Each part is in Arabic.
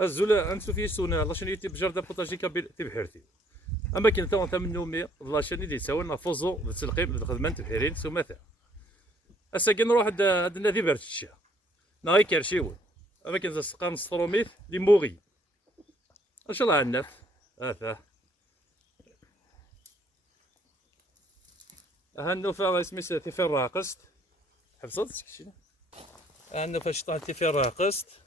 الزول انتو في سونا لاشين تي بجرده بوطاجي كبير تي بحيرتي اما كاين تو انت منو مي لاشين اللي يساوي نفوزو بالتلقيم الخدمه تبحيرين سوماتا اسا كي نروح هاد النادي برشا ناي كرشيون اما كاين سقان ستروميت لي موغي ان شاء الله عناف هذا هالنوفا سميتها تيفير راقصت حفظت شي هالنوفا شطان تيفير راقصت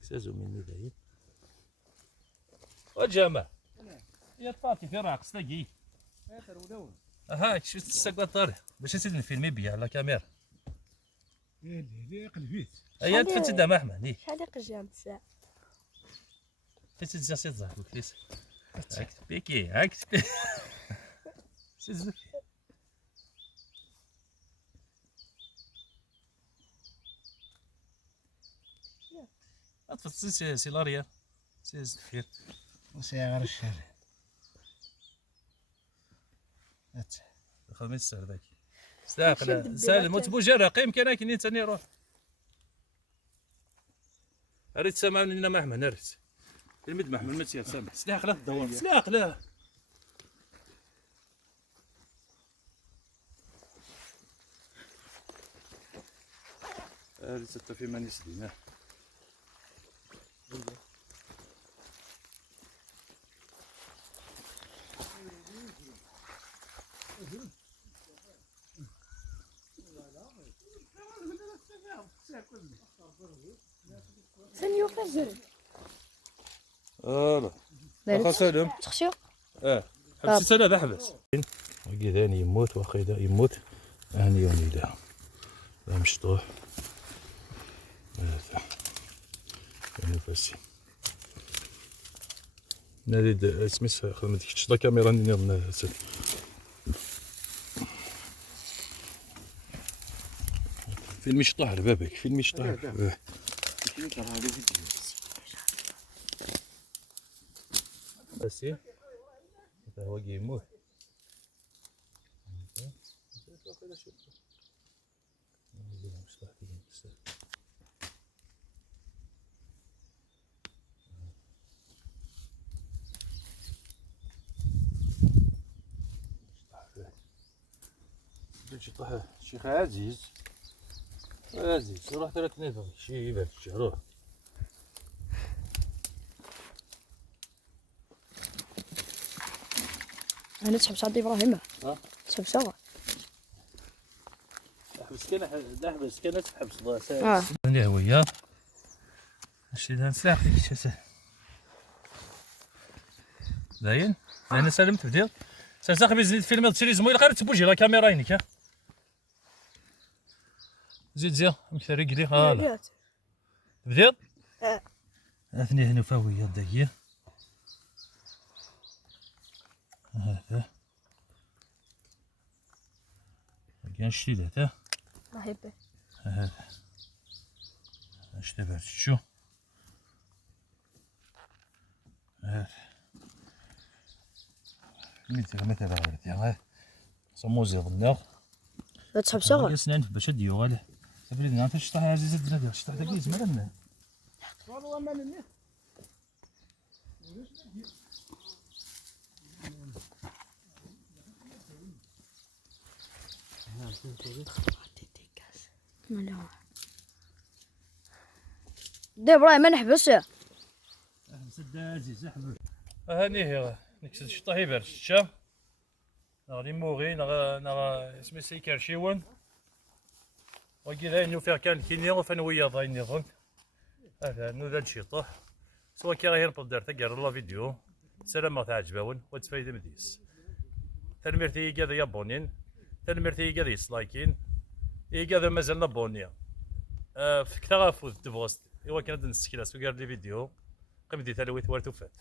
سازو مني داير وجامع يا طفاتي في راقص تلاقي شفت السكواتر باش نسيت نفيلمي بيا على كاميرا اللي قلبيت هيا دفنت دا محمد شحال قجام ساعة فيت تزاسي تزهر كيس هاك بيكي هاك سيز اطفت سي لاريا سيز كثير وسيغير الشارع خدمت السهر ذاك استاقل سالم وتبوجا قيم كان كاين ثاني روح اريد سامع مننا محمد اريد المد محمد ما تسير سامع سلاح له الدوام سلاح له اريد حتى في ماني سدينا ثاني فجر لا اخا سالم تخشيو حبس انا بحبس وكي ثاني يموت واخي ذا يموت هاني يومي ذا لا مشطوح هذا نفسي نادي سميتها خدمت شتا كاميرا ندير فيلم يشطح لبابك فيلم يشطح بس هذا هو يموت شيخ عزيز روح 3 نفر شي يبات روح انا تحب صعد ابراهيم تحب صغر احبس كان تحبس الله اللي هو يا شي ذا سلاح ديك شي زين انا سلمت بديت صاحبي زيد فيلم تشري زمويل غير تبوجي لا كاميرا عينك ها زيد مثل رجلي هالا بديت اثني هنا فاوية داكية هذا كاين شتيلات ها الله يبارك هذا اش دابا شو هذا مثلا غيرتي غير صموزي ظنيا تحب صغر يسنان باش ديو غالي تبريد انت شطح عزيز الدنيا شطح داك زمان والله ما مني دابا ابراهيم ما نحبس سد عزيز احمد هاني هي نكسد شطح يبرد الشام نغ موغي نغ اسمي سيكار شيون وكي ذا انو فيها كان كيني وفان ويا ضاين نظن هذا نو ذا نشيطه سوا كي راهي نبدا تقرا لا فيديو سلام تعجبون وتفايد مديس تنمرتي كذا يابونين تنمرتي كذا يسلايكين كذا مازال بونيا في كثافه تبغست ايوا كان نسكيلا سو لي فيديو قم دي تلويت ورتو فات